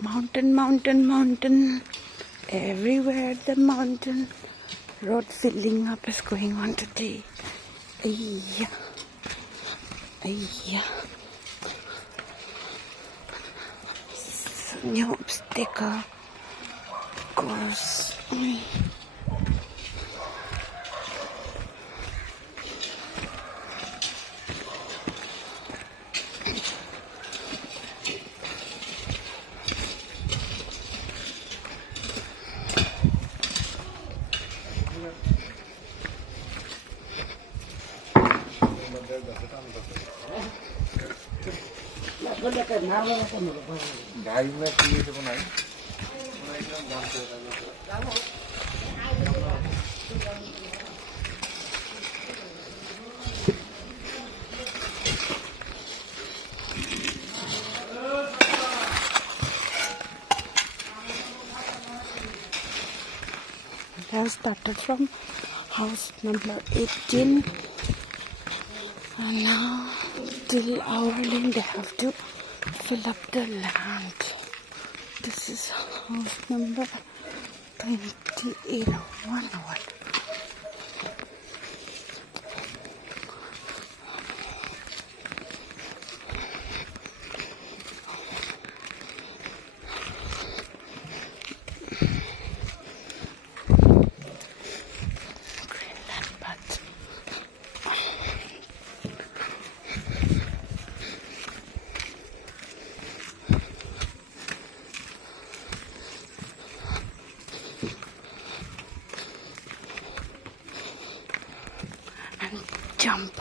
Mountain, mountain, mountain. Everywhere the mountain. Road filling up is going on today. Ayya. Ayya. New obstacle goes. I have started from house number 18 and now till our lane they have to fill up the land. This is house number 28. One what? Jump.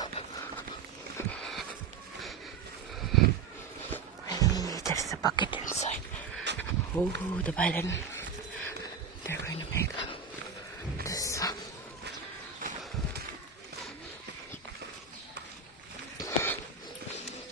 Hey, there's a bucket inside. Oh, the balloon. They're going to make this one.